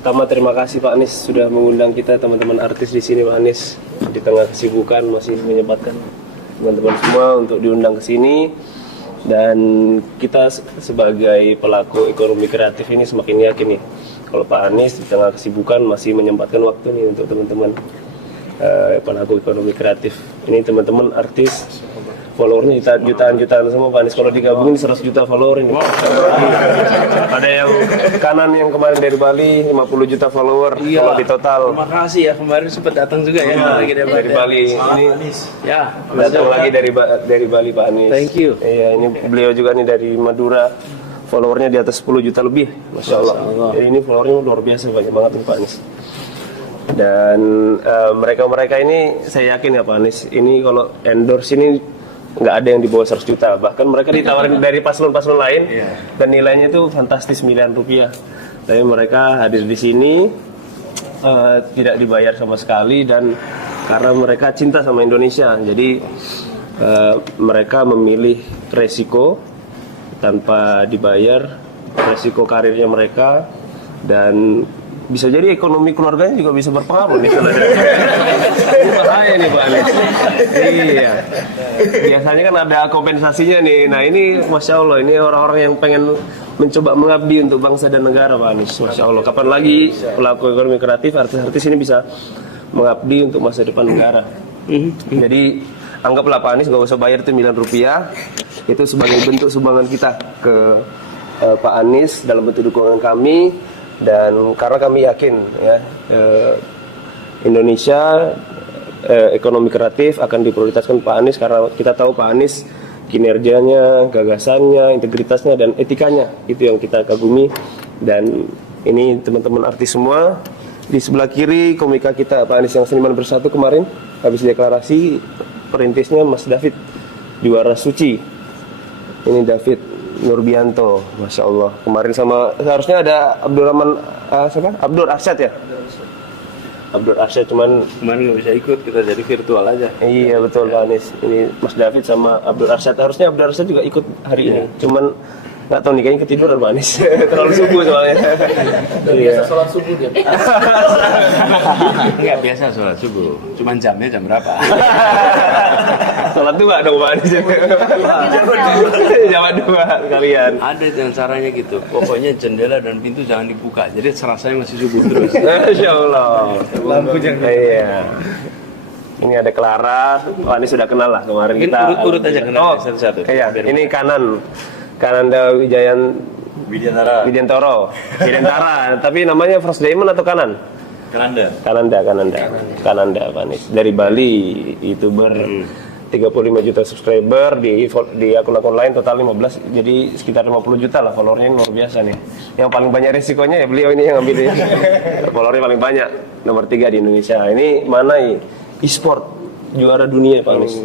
Pertama terima kasih Pak Anies sudah mengundang kita teman-teman artis di sini Pak Anies. Di tengah kesibukan masih menyempatkan teman-teman semua untuk diundang ke sini. Dan kita sebagai pelaku ekonomi kreatif ini semakin yakin nih kalau Pak Anies di tengah kesibukan masih menyempatkan waktu nih untuk teman-teman pelaku ekonomi kreatif. Ini teman-teman artis followernya jutaan semua Pak Anies. Kalau digabungin 100 juta follower ini. Wow. Ada yang kanan yang kemarin dari Bali 50 juta follower. Iya. Kalau di total. Terima kasih ya, kemarin sempat datang juga ya. Lagi dari Bali. Ini ya, datang lagi dari Bali Pak Anies. Thank you. Iya, ini beliau juga nih dari Madura. Followernya di atas 10 juta lebih. Masya Allah. Jadi ini followernya luar biasa, banyak banget nih Pak Anies. Dan mereka-mereka ini saya yakin ya Pak Anies, ini kalau endorse ini nggak ada yang di bawah 100 juta, bahkan mereka ditawarin dari paslon-paslon lain dan nilainya itu fantastis miliaran rupiah. Tapi mereka hadir di sini tidak dibayar sama sekali dan karena mereka cinta sama Indonesia, jadi mereka memilih resiko tanpa dibayar, resiko karirnya mereka, dan bisa jadi ekonomi keluarganya juga bisa berpengaruh nih. Ini bahaya nih Pak Anies. Iya. Biasanya kan ada kompensasinya nih. Nah ini Masya Allah, ini orang-orang yang pengen mencoba mengabdi untuk bangsa dan negara Pak Anies. Masya Allah. Kapan lagi pelaku ekonomi kreatif, artis-artis ini bisa mengabdi untuk masa depan negara. Jadi anggaplah Pak Anies gak usah bayar itu miliaran rupiah. Itu sebagai bentuk sumbangan kita ke Pak Anies dalam bentuk dukungan kami. Dan karena kami yakin ya Indonesia ekonomi kreatif akan diprioritaskan Pak Anies, karena kita tahu Pak Anies kinerjanya, gagasannya, integritasnya dan etikanya itu yang kita kagumi. Dan ini teman-teman artis semua. Di sebelah kiri komika kita Pak Anies yang Seniman Bersatu kemarin habis deklarasi, perintisnya Mas David Juara Suci. Ini David Nurbianto, Masya Allah. Kemarin sama, seharusnya ada Abdurrahman, Abdur Arsyad ya? Abdur Arsyad, cuman kemarin nggak bisa ikut, kita jadi virtual aja. Iya betul Pak Anies. Ini Mas David sama Abdur Arsyad. Harusnya Abdur Arsyad juga ikut hari ini. Cuman nggak tahu nih, kayaknya ketiduran Pak Anies. Terlalu subuh soalnya. Biasa sholat subuh dia. Enggak biasa sholat subuh. Cuman jamnya jam berapa? Sholat dua dong Pak Anies. Jam dua kalian. Ada yang caranya gitu. Pokoknya jendela dan pintu jangan dibuka. Jadi serasanya masih subuh terus. Masya Allah. Lampu jangan. Iya. Ini ada Clara. Pak Anies sudah kenal lah kemarin kita. Urut aja kenal satu-satu. Iya. Ini Kananda Widjantoro. Tapi namanya First Diamond atau Kanan? Kananda Pak Anies. Dari Bali, YouTuber 35 juta subscriber di akun-akun lain total 15, jadi sekitar 50 juta lah followernya. Ini luar biasa nih. Yang paling banyak resikonya ya beliau ini yang ngambil followernya paling banyak, nomor 3 di Indonesia. Ini Manai e-sport juara dunia Pak Anies.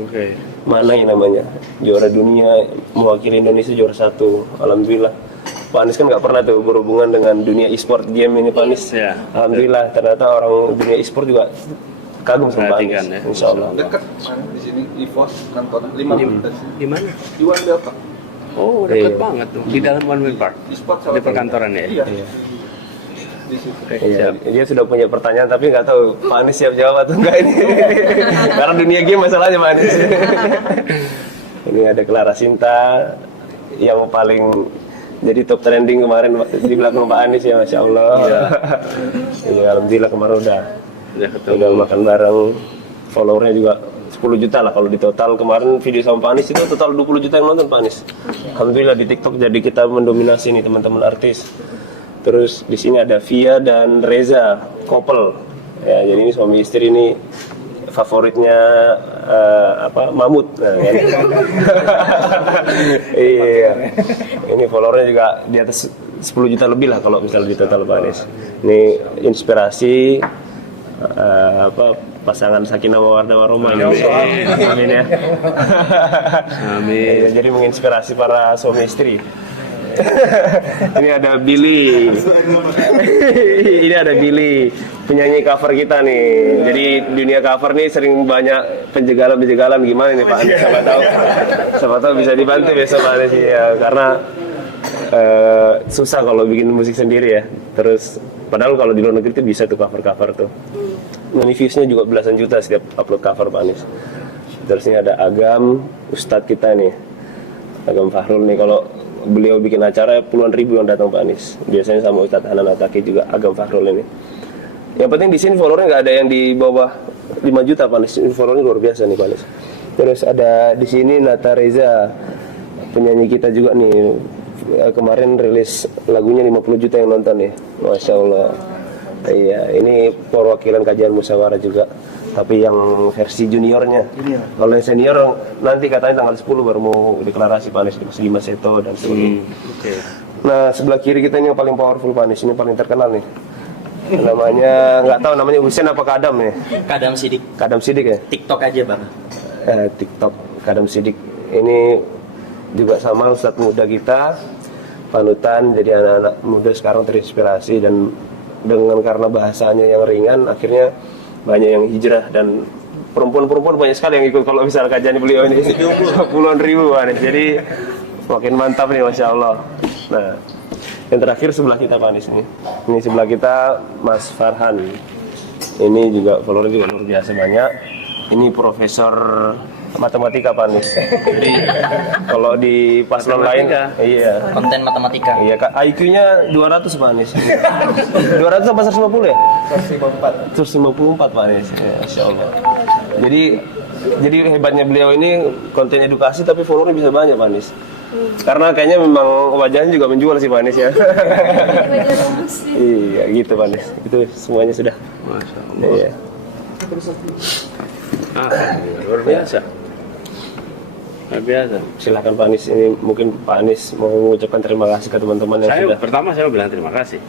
Manai namanya, juara dunia, mewakili Indonesia juara 1. Alhamdulillah. Pak Anies kan nggak pernah tuh berhubungan dengan dunia e-sport game ini Pak Anies. Ya. Alhamdulillah, ternyata orang dunia e-sport juga kagum sama Pak Anies. Ya. Insya Allah. Dekat mana di sini EVOS kantor 5 menit. Di mana? Di One Delta. Oh, dekat banget tuh. Di dalam One Way Park. Di perkantoran ya. Iya. Di situ. Iya, dia sudah punya pertanyaan tapi nggak tahu Pak Anies siap jawab atau enggak ini. Karena dunia game masalahnya Pak Anies. Ini ada Clara Sinta yang paling jadi top trending kemarin di belakang Pak Anies ya, Masya Allah. Iya, alhamdulillah kemarin udah makan bareng. Followernya juga 10 juta lah kalau di total. Kemarin video sama Pak Anies itu total 20 juta yang nonton Pak Anies. Alhamdulillah di TikTok, jadi kita mendominasi nih teman-teman artis. Terus di sini ada Via dan Reza, couple. Ya, jadi ini suami istri ini favoritnya Mamut. Nah, kan? Iya. Ini followernya juga di atas 10 juta lebih lah kalau misalnya di total Pak Anies. Ini inspirasi pasangan Sakinah Mawaddah Warahmah. Amin ya. Amin. Jadi menginspirasi para suami istri. Ini ada Billy. Ini ada Billy, penyanyi cover kita nih. Jadi dunia cover nih sering banyak penjagalan gimana nih Pak Anies? Siapa tahu bisa dibantu besok Pak Anies ya, karena susah kalau bikin musik sendiri ya. Terus Padahal kalau di luar negeri itu bisa tuh cover tuh. Ini viewsnya juga belasan juta setiap upload cover Pak Anies. Terus ini ada Agam, Ustadz kita nih, Agam Fahrul nih. Kalau beliau bikin acara puluhan ribu yang datang Pak Anies. Biasanya sama Ustadz Hanan Ataki juga Agam Fahrul ini. Yang penting di sini followernya nggak ada yang di bawah 5 juta Pak Anies. Followernya luar biasa nih Pak Anies. Terus ada di sini Nata Reza, penyanyi kita juga nih. Kemarin rilis lagunya 50 juta yang nonton ya. Masya Allah. Iya, ini perwakilan kajian musyawarah juga. Tapi yang versi juniornya. Kalau yang senior nanti katanya tanggal 10 baru mau deklarasi Pak Anies di Mas Seto dan sebagainya. Nah, sebelah kiri kita ini yang paling powerful Pak Anies, ini paling terkenal nih. Namanya nggak tahu namanya Husein apa Kadam ya? Kadam Sidik. Kadam Sidik ya? TikTok aja bang. TikTok Kadam Sidik. Ini juga sama ustadz muda kita, panutan. Jadi anak-anak muda sekarang terinspirasi dan dengan karena bahasanya yang ringan, akhirnya banyak yang hijrah dan perempuan-perempuan banyak sekali yang ikut kalau misalnya kajian beliau ini puluhan ribu Pak Anies. Jadi makin mantap nih Masya Allah. Nah, yang terakhir sebelah kita Pak Anies nih. Ini sebelah kita Mas Farhan. Ini juga follower juga luar biasa banyak. Ini profesor matematika Pak Anies. Jadi kalau di paslon lain, iya. Konten matematika. Iya, IQ-nya 200 Pak Anies. 200 apa 150 ya? 154. 154 Pak Anies. Ya, Masya Allah. Jadi hebatnya beliau ini konten edukasi tapi followernya bisa banyak Pak Anies. Karena kayaknya memang wajahnya juga menjual sih Pak Anies ya. Iya gitu Pak Anies. Itu semuanya sudah. Masya Allah. Iya. Luar biasa. Luar biasa. Silakan Pak Anies, ini mungkin Pak Anies mau mengucapkan terima kasih ke teman-teman yang sudah. Pertama saya bilang terima kasih.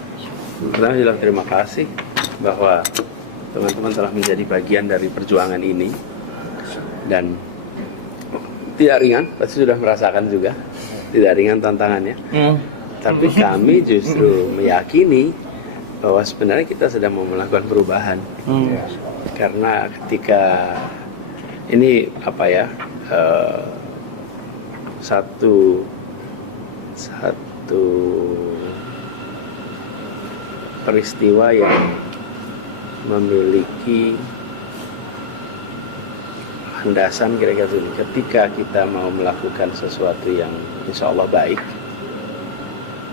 Pertama saya bilang terima kasih bahwa teman-teman telah menjadi bagian dari perjuangan ini dan tidak ringan, pasti sudah merasakan juga tidak ringan tantangannya. Tapi kami justru meyakini bahwa sebenarnya kita sedang mau melakukan perubahan. Karena ketika ini apa ya, satu peristiwa yang memiliki landasan kira-kira ini. Ketika kita mau melakukan sesuatu yang insya Allah baik,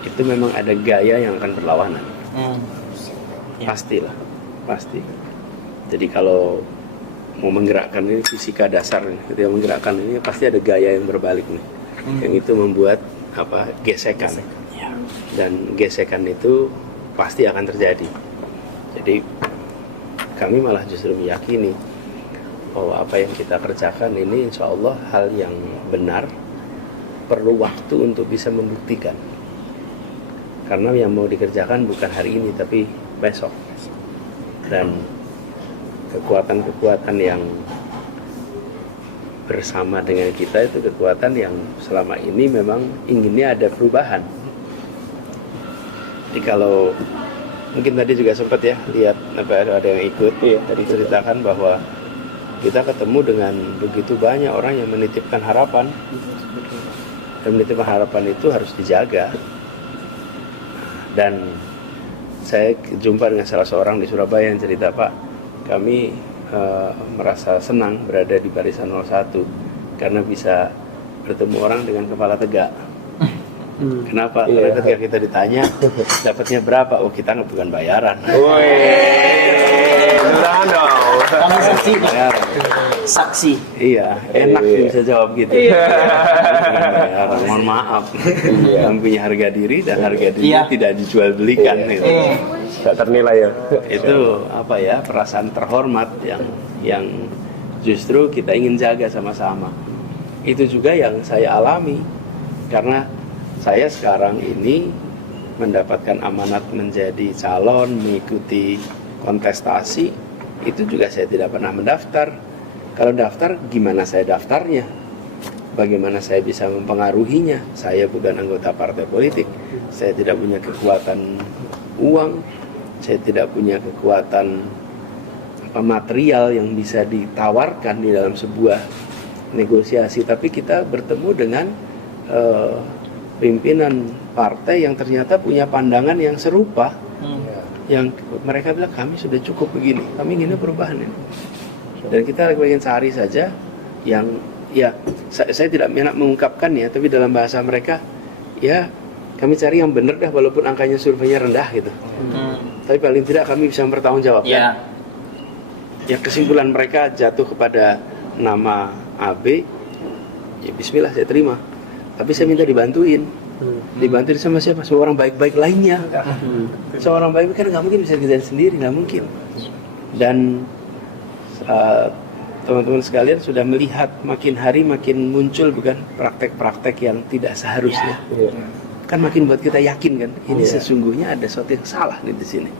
itu memang ada gaya yang akan berlawanan. Pastilah, pasti. Jadi kalau mau menggerakkan ini fisika dasar, ketika menggerakkan ini pasti ada gaya yang berbalik nih, yang itu membuat apa gesekan. Dan gesekan itu pasti akan terjadi. Jadi kami malah justru meyakini bahwa apa yang kita kerjakan ini insya Allah hal yang benar, perlu waktu untuk bisa membuktikan. Karena yang mau dikerjakan bukan hari ini tapi besok. Dan kekuatan-kekuatan yang bersama dengan kita itu kekuatan yang selama ini memang inginnya ada perubahan. Jadi kalau mungkin tadi juga sempat ya lihat ada yang ikut tadi ceritakan bahwa kita ketemu dengan begitu banyak orang yang menitipkan harapan, dan menitipkan harapan itu harus dijaga. Dan saya jumpa dengan salah seorang di Surabaya yang cerita, Pak, kami merasa senang berada di barisan 01 karena bisa bertemu orang dengan kepala tegak. Kenapa? Karena ketika kita ditanya dapatnya berapa, oh kita bukan bayaran. Kamu saksi, bayaran. Saksi. Iya, enak bisa jawab gitu. Bayaran, mohon maaf. Kami punya harga diri dan harga diri tidak dijual belikan. Gitu. Tidak ternilai ya. Itu apa ya, perasaan terhormat yang justru kita ingin jaga sama-sama. Itu juga yang saya alami karena saya sekarang ini mendapatkan amanat menjadi calon, mengikuti kontestasi, itu juga saya tidak pernah mendaftar. Kalau daftar, gimana saya daftarnya? Bagaimana saya bisa mempengaruhinya? Saya bukan anggota partai politik, saya tidak punya kekuatan uang, saya tidak punya kekuatan material yang bisa ditawarkan di dalam sebuah negosiasi. Tapi kita bertemu dengan pimpinan partai yang ternyata punya pandangan yang serupa. yang mereka bilang kami sudah cukup begini, kami ingin perubahan ini. Dan kita ingin sehari saja yang ya saya tidak enak mengungkapkannya, tapi dalam bahasa mereka ya kami cari yang benar dah walaupun angkanya surveinya rendah gitu. Tapi paling tidak kami bisa mempertanggungjawabkan. Ya. Ya kesimpulan mereka jatuh kepada nama AB, ya bismillah saya terima. Tapi saya minta dibantuin. Dibantuin sama siapa? Sama orang baik-baik lainnya. Seorang baik kan nggak mungkin bisa kerjain sendiri, nggak mungkin. Dan teman-teman sekalian sudah melihat makin hari makin muncul bukan praktek-praktek yang tidak seharusnya. Kan makin buat kita yakin kan, ini sesungguhnya ada sesuatu yang salah nih di sini.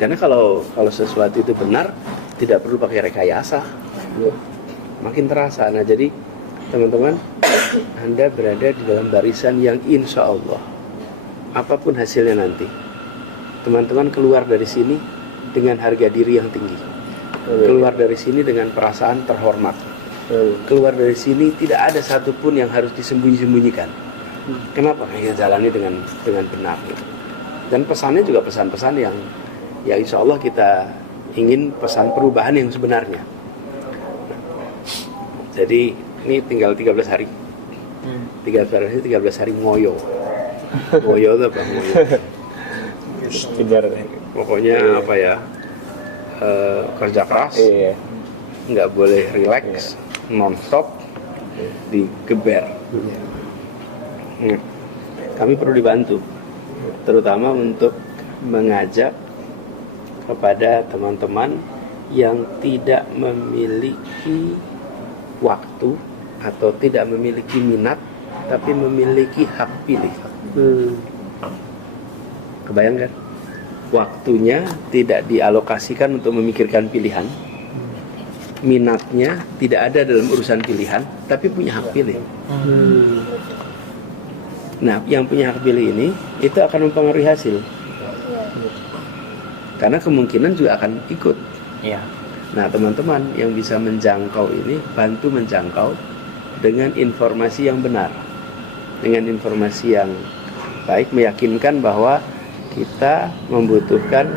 Karena kalau sesuatu itu benar, tidak perlu pakai rekayasa. Makin terasa. Nah jadi teman-teman, Anda berada di dalam barisan yang insya Allah apapun hasilnya nanti, teman-teman keluar dari sini dengan harga diri yang tinggi, keluar dari sini dengan perasaan terhormat, keluar dari sini tidak ada satupun yang harus disembunyi-sembunyikan. Kenapa? Kita jalani dengan benar. Dan pesannya juga pesan-pesan yang ya insya Allah kita ingin pesan perubahan yang sebenarnya. Jadi ini tinggal 13 hari. 13 hari ngoyo. Ngoyo itu apa? Ngoyo. Pokoknya apa ya? Kerja keras. Nggak boleh relax, non-stop, digeber. Kami perlu dibantu, terutama untuk mengajak kepada teman-teman yang tidak memiliki waktu atau tidak memiliki minat tapi memiliki hak pilih. Kebayangkan? Waktunya tidak dialokasikan untuk memikirkan pilihan, minatnya tidak ada dalam urusan pilihan tapi punya hak pilih. Nah, yang punya hak pilih ini itu akan mempengaruhi hasil. Karena kemungkinan juga akan ikut. Nah, teman-teman yang bisa menjangkau ini, bantu menjangkau dengan informasi yang benar, dengan informasi yang baik, meyakinkan bahwa kita membutuhkan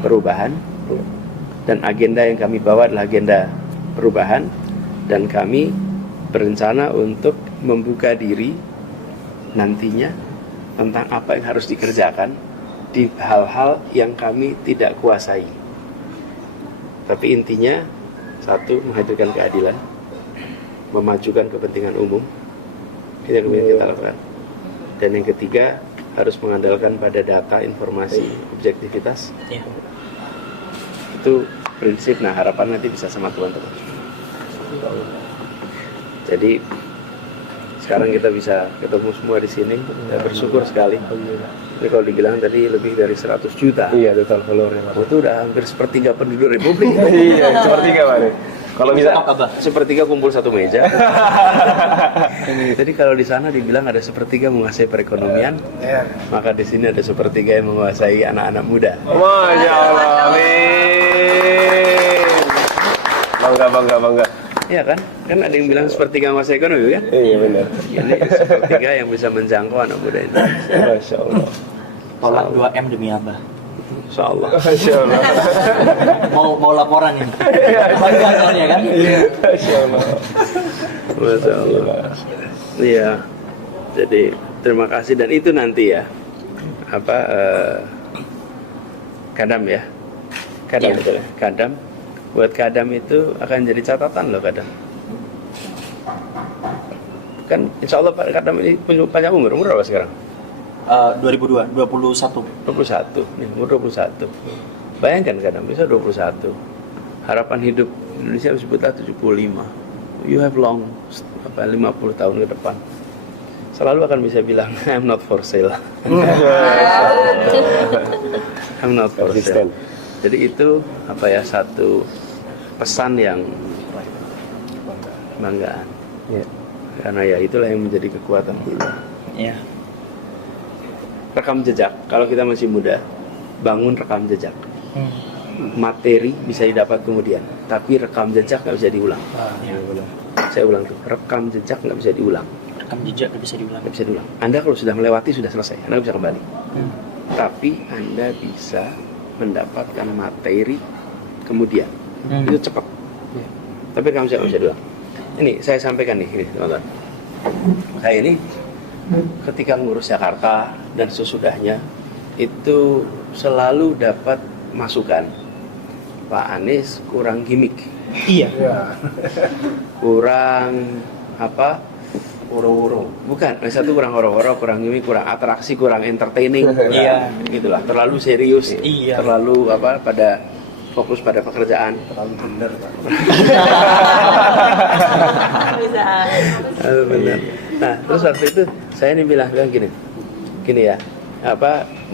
perubahan dan agenda yang kami bawa adalah agenda perubahan, dan kami berencana untuk membuka diri nantinya tentang apa yang harus dikerjakan di hal-hal yang kami tidak kuasai. Tapi intinya satu, menghadirkan keadilan, memajukan kepentingan umum, itu yang kita lakukan. Dan yang ketiga, harus mengandalkan pada data, informasi, objektivitas. Itu prinsip. Nah, harapan nanti bisa sama teman-teman. Jadi sekarang kita bisa ketemu semua di sini, saya bersyukur sekali. Ini kalau dibilang tadi lebih dari 100 juta. Iya, total followernya. Itu udah hampir sepertiga penduduk Republik. Iya, sepertiga Pak. Kalau bisa sepertiga kumpul satu meja. Jadi kalau di sana dibilang ada sepertiga menguasai perekonomian, maka di sini ada sepertiga yang menguasai anak-anak muda. Masya Allah, amin. Bangga. Iya kan? Kan ada yang bilang sepertiga menguasai ekonomi kan? Iya benar. Ini sepertiga yang bisa menjangkau anak muda ini. Masya Allah. Tolak 2M demi Abah. Insya Allah. Masya Allah. Mau laporan ini. Bangga soalnya kan? Masya Allah. Masya Allah. Iya. Jadi terima kasih, dan itu nanti ya kadam ya. Kadam betul ya. Kadam. Buat kadam itu akan jadi catatan loh kadam. Kan insya Allah Pak Kadam ini panjang umur berapa sekarang? 2021. 21. Nih, umur 21. Bayangkan Kadam bisa 21. Harapan hidup Indonesia disebutlah 75. You have long 50 tahun ke depan. Selalu akan bisa bilang I'm not for sale. I'm not for sale. Jadi itu satu pesan yang banggaan. Karena ya itulah yang menjadi kekuatan kita. Rekam jejak. Kalau kita masih muda, bangun rekam jejak. Materi bisa didapat kemudian, tapi rekam jejak nggak bisa diulang. Saya ulang tuh, rekam jejak nggak bisa diulang. Rekam jejak nggak bisa diulang. Anda kalau sudah melewati sudah selesai, Anda bisa kembali. tapi Anda bisa mendapatkan materi kemudian. Itu cepat. Tapi kamu nggak bisa doang. Ini saya sampaikan nih, ini teman-teman. Saya ini ketika ngurus Jakarta dan sesudahnya itu selalu dapat masukan, Pak Anies kurang gimmick. Iya. Kurang apa? Woro-woro. Bukan, satu kurang woro-woro, kurang gimmick, kurang atraksi, kurang entertaining. Iya. Gitulah, terlalu serius. Iya. Terlalu apa? Fokus pada pekerjaan. Terlalu bener, Pak. Benar. Nah, terus waktu itu saya ini bilang gini ya,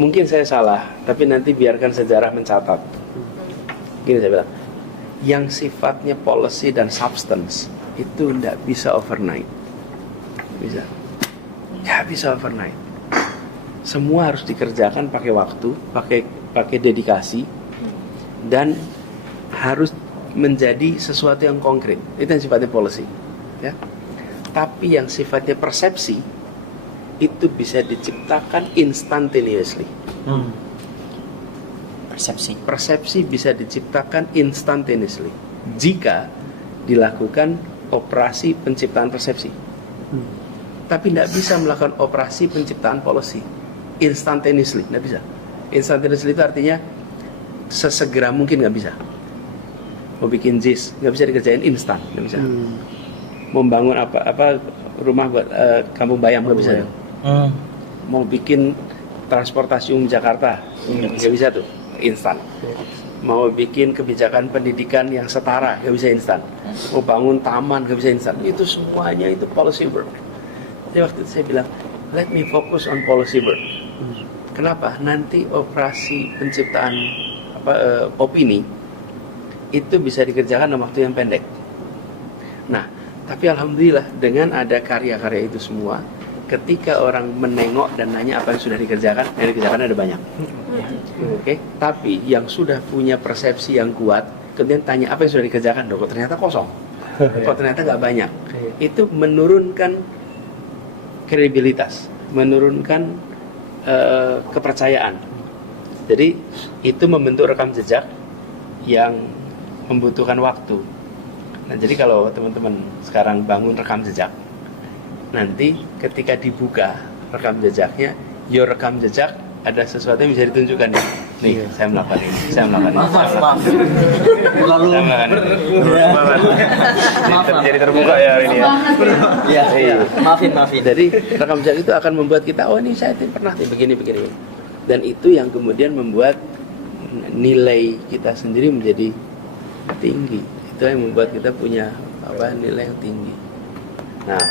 mungkin saya salah, tapi nanti biarkan sejarah mencatat. Gini saya bilang, yang sifatnya policy dan substance itu tidak bisa overnight. Nggak bisa overnight. Semua harus dikerjakan pakai waktu, pakai dedikasi, dan harus menjadi sesuatu yang konkret. Itu yang sifatnya policy, ya. Tapi yang sifatnya persepsi itu bisa diciptakan instantaneously. Persepsi bisa diciptakan instantaneously jika dilakukan operasi penciptaan persepsi. Tapi tidak bisa melakukan operasi penciptaan policy instantaneously, tidak bisa. Instantaneously itu artinya sesegera mungkin, nggak bisa. Mau bikin JIS nggak bisa dikerjain instan, nggak bisa. Membangun apa rumah buat kampung bayam nggak bisa. Mau bikin transportasi umum Jakarta nggak bisa tuh instan. Mau bikin kebijakan pendidikan yang setara nggak bisa instan. Mau bangun taman nggak bisa instan. Itu semuanya itu policy work. Jadi waktu itu saya bilang, let me focus on policy work. Kenapa? Nanti operasi penciptaan opini itu bisa dikerjakan dalam waktu yang pendek. Nah, tapi alhamdulillah dengan ada karya-karya itu semua, ketika orang menengok dan nanya apa yang sudah dikerjakan, yang dikerjakan ada banyak. Oke, tapi yang sudah punya persepsi yang kuat, kemudian tanya apa yang sudah dikerjakan, kok ternyata kosong, kok ternyata nggak banyak. Itu menurunkan kredibilitas, menurunkan kepercayaan. Jadi itu membentuk rekam jejak yang membutuhkan waktu. Nah, jadi kalau teman-teman sekarang bangun rekam jejak, nanti ketika dibuka rekam jejaknya, your rekam jejak ada sesuatu yang bisa ditunjukkan nih. Nih, saya melakukan ini, saya melakukan ini. Maaf. Lalu Jadi terbuka ya hari ini ya. Iya. Maafin. Jadi rekam jejak itu akan membuat kita, oh ini saya pernah nih begini. Dan itu yang kemudian membuat nilai kita sendiri menjadi tinggi. Itu yang membuat kita punya nilai yang tinggi. Nah,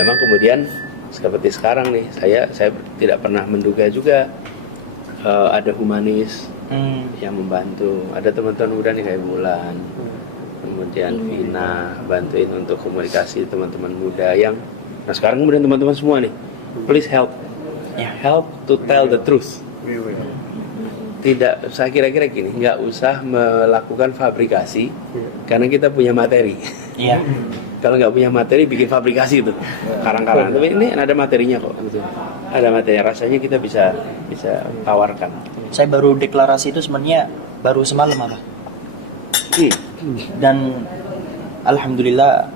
memang kemudian seperti sekarang nih, saya tidak pernah menduga juga ada humanis yang membantu. Ada teman-teman muda nih kayak Bulan, kemudian Vina bantuin untuk komunikasi teman-teman muda yang. Nah sekarang kemudian teman-teman semua nih, please help to tell the truth. Tidak, saya kira-kira gini, nggak usah melakukan fabrikasi karena kita punya materi. Iya. Kalau nggak punya materi, bikin fabrikasi itu karang-karang. Tapi ini ada materinya kok, gitu. Ada materi, rasanya kita bisa tawarkan. Saya baru deklarasi itu sebenarnya baru semalam apa? Dan alhamdulillah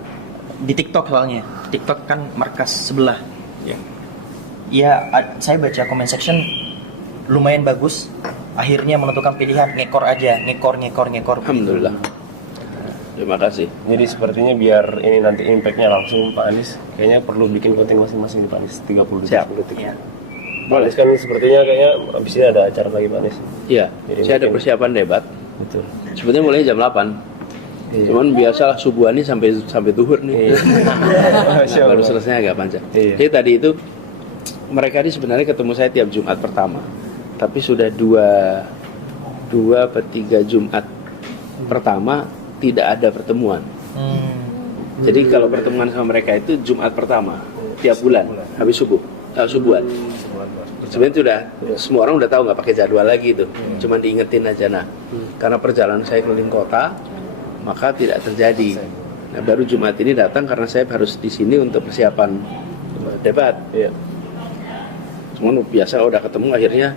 di TikTok soalnya. TikTok kan markas sebelah. Ya, saya baca comment section lumayan bagus. Akhirnya menentukan pilihan ngekor aja, ngekor. Alhamdulillah. Terima kasih. Jadi sepertinya biar ini nanti impactnya langsung Pak Anies, kayaknya perlu bikin voting masing-masing di Pak Anies 30 detik. Siap. Iya. Pak Anies kan sepertinya kayaknya abis ini ada acara lagi Pak Anies. Iya, Jadi saya ada mungkin- persiapan debat. Betul. Sebetulnya mulai jam 8. Iya. Cuman biasalah subuhan nih sampai zuhur nih. Baru selesai agak panjang. Iya. Jadi tadi itu mereka ini sebenarnya ketemu saya tiap Jumat pertama. Tapi sudah 2/3 Jumat pertama tidak ada pertemuan. Jadi kalau pertemuan sama mereka itu Jumat pertama tiap bulan habis subuhan. Sebenarnya sudah semua orang udah tahu, nggak pakai jadwal lagi itu, cuma diingetin aja. Nah, karena perjalanan saya keliling kota, maka tidak terjadi. Nah, baru Jumat ini datang karena saya harus di sini untuk persiapan debat. Iya. Cuman biasa udah ketemu akhirnya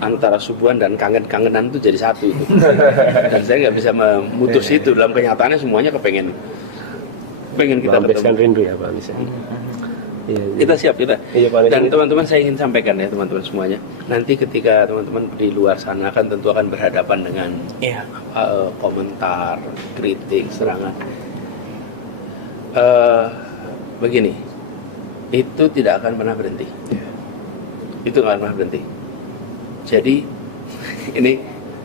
antara subuhan dan kangen-kangenan itu jadi satu itu. Dan saya nggak bisa memutus itu. Dalam kenyataannya semuanya pengen kita Melampiaskan ketemu. rindu ya Pak Anies. Iya, Kita siap kita. Iya, Pak Anies. Dan teman-teman saya ingin sampaikan ya teman-teman semuanya. Nanti ketika teman-teman di luar sana kan tentu akan berhadapan dengan Iya. komentar, kritik, serangan. Begini, itu tidak akan pernah berhenti. Itu nggak akan pernah berhenti. Jadi ini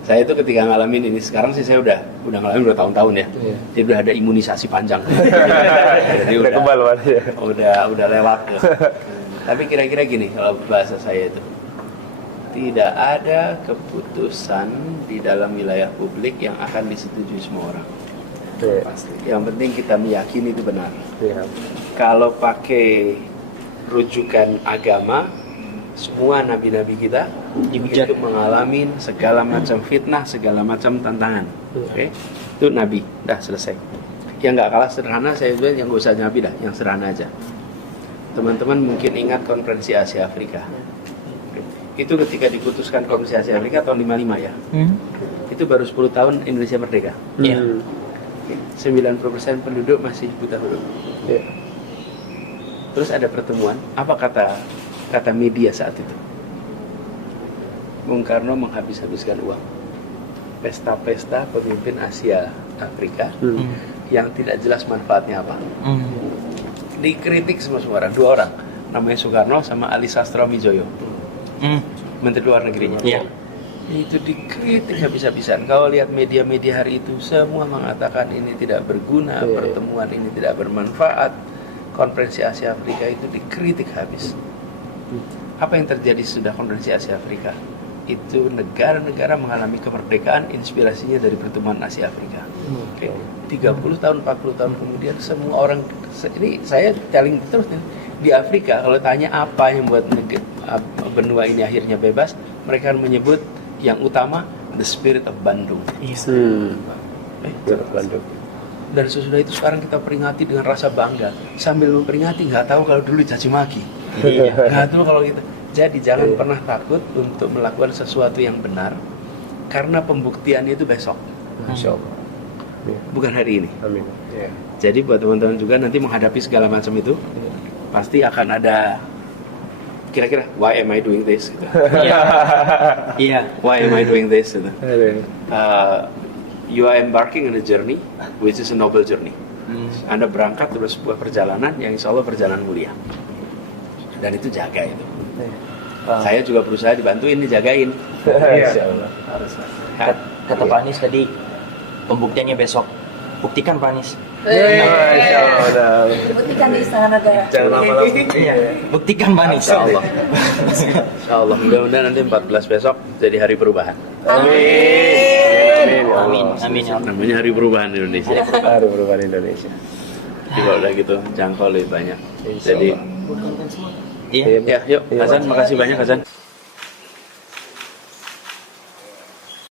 saya itu ketika ngalamin ini, sekarang sih saya udah ngalamin bertahun-tahun ya. Iya. Jadi udah ada imunisasi panjang. Jadi Udah kebal Pak Anies ya. udah lewat tuh. Tapi kira-kira gini kalau bahasa saya itu, tidak ada keputusan di dalam wilayah publik yang akan disetujui semua orang. Iya. Pasti. Yang penting kita meyakini itu benar. Iya. Kalau pakai rujukan agama, semua nabi-nabi kita Dihujat. itu mengalami segala macam fitnah, segala macam tantangan. Oke, itu nabi, dah selesai. Yang nggak kalah sederhana, saya bilang yang nggak usah nabi dah, yang sederhana aja. Teman-teman mungkin ingat konferensi Asia Afrika. Oke. Itu ketika diputuskan konferensi Asia Afrika tahun 55 ya. Itu baru 10 tahun Indonesia merdeka. Iya. 90% penduduk masih buta huruf. Iya. Terus ada pertemuan, apa kata media saat itu? Bung Karno menghabis-habiskan uang. Pesta-pesta pemimpin Asia Afrika yang tidak jelas manfaatnya apa. Dikritik semua orang, 2 orang, namanya Soekarno sama Ali Sastro Wijoyo, Menteri Luar Negerinya. Iya. Itu dikritik habis-habisan. Kalau lihat media-media hari itu, semua mengatakan ini tidak berguna, pertemuan ini tidak bermanfaat. Konferensi Asia Afrika itu dikritik habis. Apa yang terjadi sudah konferensi Asia Afrika? Itu negara-negara mengalami kemerdekaan, inspirasinya dari pertemuan Asia Afrika. Oke. 30 tahun, 40 tahun kemudian semua orang, ini saya telling terus nih, di Afrika kalau tanya apa yang membuat benua ini akhirnya bebas, mereka akan menyebut yang utama the spirit of Bandung. Bandung. Dan sesudah itu sekarang kita peringati dengan rasa bangga, sambil memperingati nggak tahu kalau dulu caci maki, nggak tahu kalau gitu. Jadi jangan pernah takut untuk melakukan sesuatu yang benar, karena pembuktiannya itu besok, Masya Allah. bukan hari ini. Amin. Iya. Jadi buat teman-teman juga nanti menghadapi segala macam itu, pasti akan ada kira-kira why am I doing this? Gitu. Iya. Why am I doing this? Gitu. Aduh. You are embarking on a journey, which is a noble journey. Anda berangkat dari sebuah perjalanan yang insya Allah perjalanan mulia. Dan itu jaga itu. Saya juga berusaha dibantuin, dijagain. Insya Allah. Kata Pak Anies tadi, pembuktiannya besok. Buktikan Pak Anies. Masya Allah. Buktikan di Istana Negara. Jangan lama-lama. Iya. Buktikan Pak Anies. Insya Allah. Insya Allah. Mudah-mudahan nanti 14 besok jadi hari perubahan. Amin. Amin. Amin. Namanya hari perubahan Indonesia. Baru perubahan Indonesia. Jadi kalau udah gitu jangkau lebih banyak. Insya Jadi Allah. Iya. ya yuk Hasan, makasih banyak Hasan.